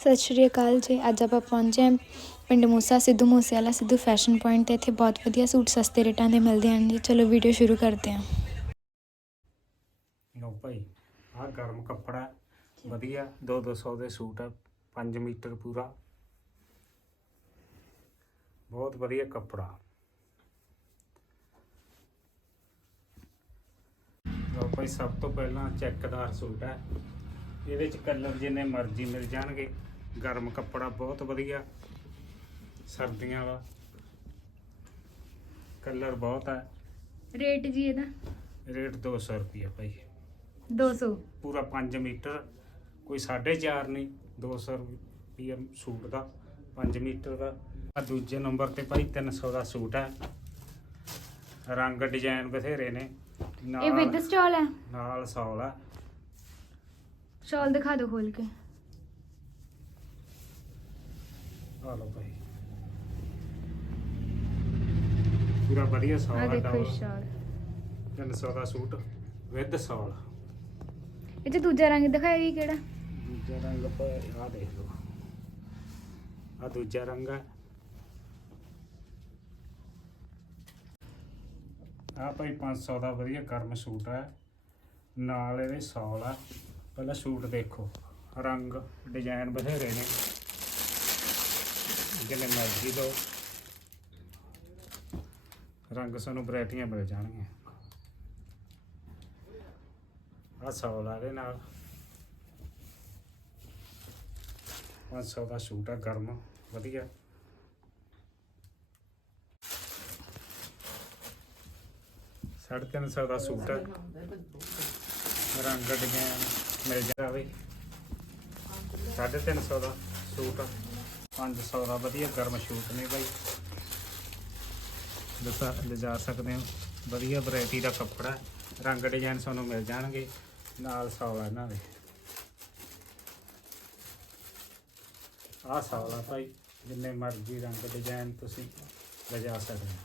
ਸਤਿ ਸ਼੍ਰੀ ਅਕਾਲ ਜੀ। ਅੱਜ ਆਪਾਂ ਪਹੁੰਚੇ ਹਾਂ ਪਿੰਡ ਮੂਸਾ, ਸਿੱਧੂ ਮੂਸੇਵਾਲਾ, ਸਿੱਧੂ ਫੈਸ਼ਨ ਪੁਆਇੰਟ ਤੇ। ਇੱਥੇ ਬਹੁਤ ਵਧੀਆ ਸੂਟ ਸਸਤੇ ਰੇਟਾਂ ਦੇ ਮਿਲਦੇ ਹਨ ਜੀ। ਚਲੋ ਵੀਡੀਓ ਸ਼ੁਰੂ ਕਰਦੇ ਹਾਂ। ਲਓ ਭਾਈ, ਆਹ ਗਰਮ ਕੱਪੜਾ ਵਧੀਆ 2-200 ਦੇ ਸੂਟ ਆ 5 ਮੀਟਰ ਪੂਰਾ। ਬਹੁਤ ਵਧੀਆ ਕੱਪੜਾ। ਲਓ ਭਾਈ, ਸਭ ਤੋਂ ਪਹਿਲਾਂ ਚੈੱਕਦਾਰ ਸੂਟ ਹੈ। ਇਹਦੇ ਚ ਕਲਰ ਜਿੰਨੇ ਮਰਜ਼ੀ ਮਿਲ ਜਾਣਗੇ। ਗਰਮ ਕੱਪੜਾ ਬਹੁਤ ਵਧੀਆ। ਸਰਦੀਆਂ ਦਾ ਕਲਰ ਬਹੁਤ ਹੈ ਰੇਟ ਜੀ ਇਹਦਾ? ਰੇਟ 200 ਰੁਪਏ ਭਾਈ। 200 ਪੂਰਾ 5 ਮੀਟਰ ਕੋਈ 4.5 ਨਹੀਂ 200 ਰੁਪਏ ਸੂਟ ਦਾ 5 ਮੀਟਰ ਦਾ। ਆ ਦੂਜੇ ਨੰਬਰ ਤੇ ਭਾਈ 300 ਦਾ ਸੂਟ ਹੈ ਰੰਗ ਡਿਜ਼ਾਈਨ ਬਥੇਰੇ ਨੇ। ਇਹ ਵਿਦ ਸਟਾਲ ਹੈ ਨਾਲ ਸੌਲ ਹੈ ਸ਼ਾਲ ਦਿਖਾ ਦਿਓ ਖੋਲ ਕੇ। ਆ ਲਓ ਭਾਈ। ਪੂਰਾ ਵਧੀਆ ਆ ਦੇਖੋ ਇਹ ਸ਼ਾਲ। 300 ਦਾ ਸੂਟ ਵਿਦ ਸੌਲ। ਇਹ ਚ ਦੂਜਾ ਰੰਗ ਦਿਖਾਇਆ ਜੀ ਕਿਹੜਾ? ਦੂਜਾ ਰੰਗ ਆ ਦੇਖ ਲਓ। ਆ ਦੂਜਾ ਰੰਗ ਹੈ ਆ ਭਾਈ 500 ਦਾ ਵਧੀਆ ਗਰਮ ਸੂਟ ਹੈ ਨਾਲ ਇਹਦੇ ਸੌਲ ਆ। ਪਹਿਲਾਂ ਸੂਟ ਦੇਖੋ। ਰੰਗ, ਡਿਜ਼ਾਈਨ ਬਥੇਰੇ ਨੇ। ਜਿੰਨੇ ਮਰਜ਼ੀ ਦੋ। ਰੰਗ ਸਾਨੂੰ ਵੈਰਾਈਟੀਆਂ ਮਿਲ ਜਾਣਗੀਆਂ। ਆ ਸੌਲ ਆ ਇਹਦੇ ਨਾਲ। 500 ਦਾ ਸੂਟ ਆ, ਗਰਮ। ਵਧੀਆ। ਸਾਢੇ ਤਿੰਨ ਸੌ ਦਾ ਸੂਟ ਹੈ ਰੰਗ ਡਿਜ਼ਾਈਨ ਮਿਲ ਜਾਵੇ ਸਾਢੇ ਤਿੰਨ ਸੌ ਦਾ ਸੂਟ 500 ਦਾ ਵਧੀਆ ਗਰਮ ਸੂਟ ਨੇ ਬਾਈ। ਦੱਸਾ, ਲਿਜਾ ਸਕਦੇ ਹੋ। ਵਧੀਆ ਵੈਰਾਈਟੀ ਦਾ ਕੱਪੜਾ, ਰੰਗ ਡਿਜ਼ਾਈਨ ਤੁਹਾਨੂੰ ਮਿਲ ਜਾਣਗੇ। ਨਾਲ ਸੌਲਾ ਇਹਨਾਂ ਦੇ। ਆਹ ਸੌਲਾ ਭਾਈ, ਜਿੰਨੇ ਮਰਜ਼ੀ ਰੰਗ ਡਿਜ਼ਾਈਨ ਤੁਸੀਂ ਲਿਜਾ ਸਕਦੇ ਹੋ।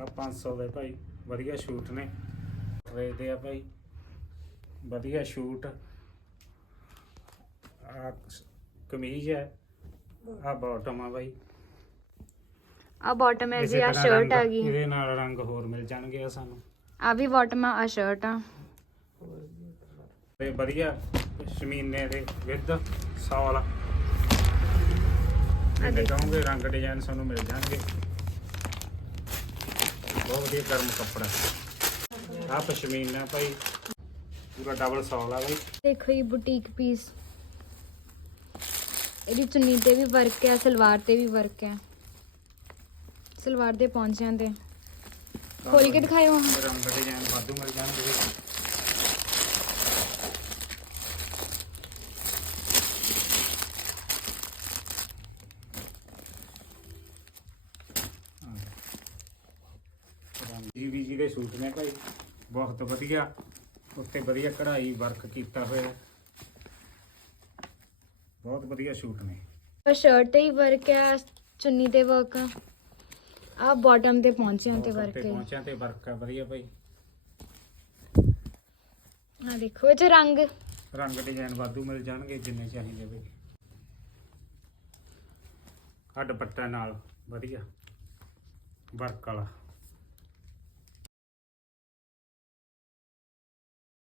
ਆ 500 ਦੇ ਭਾਈ ਵਧੀਆ ਸ਼ੂਟ ਨੇ। ਰੇਟ ਦੇ ਆ ਭਾਈ ਵਧੀਆ ਸ਼ੂਟ ਆ ਕਮੀਜ਼ ਹੈ ਆ ਬਾਟਮ ਆ ਭਾਈ। ਆ ਬਾਟਮ ਹੈ ਜੀ ਆ ਸ਼ਰਟ ਆ ਗਈ। ਇਹਦੇ ਨਾਲ ਰੰਗ ਹੋਰ ਮਿਲ ਜਾਣਗੇ ਆ ਸਾਨੂੰ। ਆ ਵੀ ਬਾਟਮ ਆ ਸ਼ਰਟ ਆ। ਤੇ ਵਧੀਆ ਸ਼ਮੀਨੇ ਦੇ ਵਿਦ ਸੌਲ। ਦੇਖੋ। ਚਾਹੋਗੇ ਰੰਗ ਡਿਜ਼ਾਈਨ ਸਾਨੂੰ ਮਿਲ ਜਾਣਗੇ। ਬਹੁਤ ਵਧੀਆ ਗਰਮ ਕੱਪੜਾ। ਆ ਪਸ਼ਮੀਨਾ ਭਾਈ। ਪੂਰਾ ਡਬਲ ਸੌਲ ਆ ਭਾਈ ਦੇਖੋ ਇਹ ਬੁਟੀਕ ਪੀਸ ਇਹਦੀ ਚੁੰਨੀ ਤੇ ਵੀ ਵਰਕ ਹੈ ਸਲਵਾਰ ਤੇ ਵੀ ਵਰਕ ਹੈ। ਸਲਵਾਰ ਦੇ ਪੌਂਚਿਆਂ ਤੇ। ਖੋਲ ਕੇ ਦਿਖਾਇਓ। ਹਾਂ ਰੰਗ ਡਿਜ਼ਾਈਨ ਵਾਧੂ ਮਿਲ ਜਾਣਗੇ। ਰੰਗੀ ਵੀ ਜੀ ਦੇ ਸੂਟ ਨੇ ਭਾਈ। ਬਹੁਤ ਵਧੀਆ। ਉੱਤੇ ਵਧੀਆ ਕਢਾਈ ਵਰਕ ਕੀਤਾ ਹੋਇਆ। ਬਹੁਤ ਵਧੀਆ ਸੂਟ ਨੇ। ਸ਼ਰਟ ਤੇ ਹੀ ਵਰਕ ਹੈ ਚੁੰਨੀ ਤੇ ਵਰਕ ਆ। ਆ ਬਾਟਮ ਤੇ ਪੌਂਚਿਆਂ ਤੇ ਵਰਕ ਹੈ ਪਹੁੰਚਿਆ ਤੇ ਵਰਕ ਆ ਵਧੀਆ ਭਾਈ। ਆ ਦੇਖੋ ਇਹ ਰੰਗ। ਰੰਗ ਡਿਜ਼ਾਈਨ ਵਾਧੂ ਮਿਲ ਜਾਣਗੇ ਜਿੰਨੇ ਚਾਹੀਦੇ ਵੇ ਆ ਦੁਪੱਟਾ ਨਾਲ ਵਧੀਆ। ਵਰਕ ਵਾਲਾ।